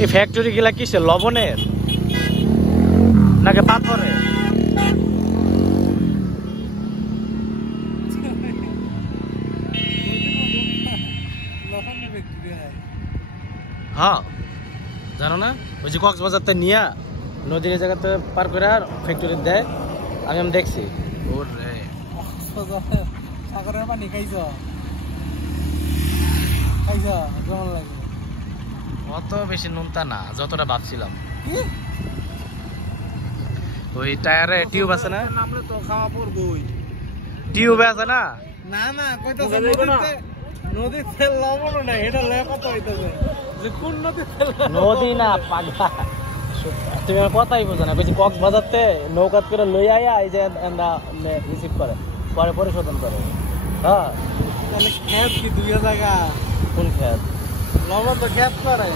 এই ফ্যাক্টরি গুলা কিসের, লবণের নাকি পাথরের? হ্যাঁ জানো না, ওই যে কক্সবাজারতে নিয়া নদীর এই জায়গাতে পার করে আর ফ্যাক্টরি দেয়, আমি দেখছি। ওরে সাগরের পানি খাইছ কেমন লাগে? অত বেশি নুনতা না, যতটা ভাবছিলাম। ওই টায়ারে টিউব আছে না, নামলে তো খাওয়া পড়বই। টিউব আছে না? না না কইতাছে নদীতে লবণ নাই, এটা লেখা তো হইতাছে যে কোন নদীতে নদী না পাগলা, তুমি আমার কথাই বোঝো না। বলছি কক্সবাজারতে নৌকাত করে লই আয়া এই যে রিসিভ করে, পরে পরিশোধন করে। হ্যাঁ তাহলে খেত কি দুই জায়গা? কোন খেত? লবণ তো খেত করে।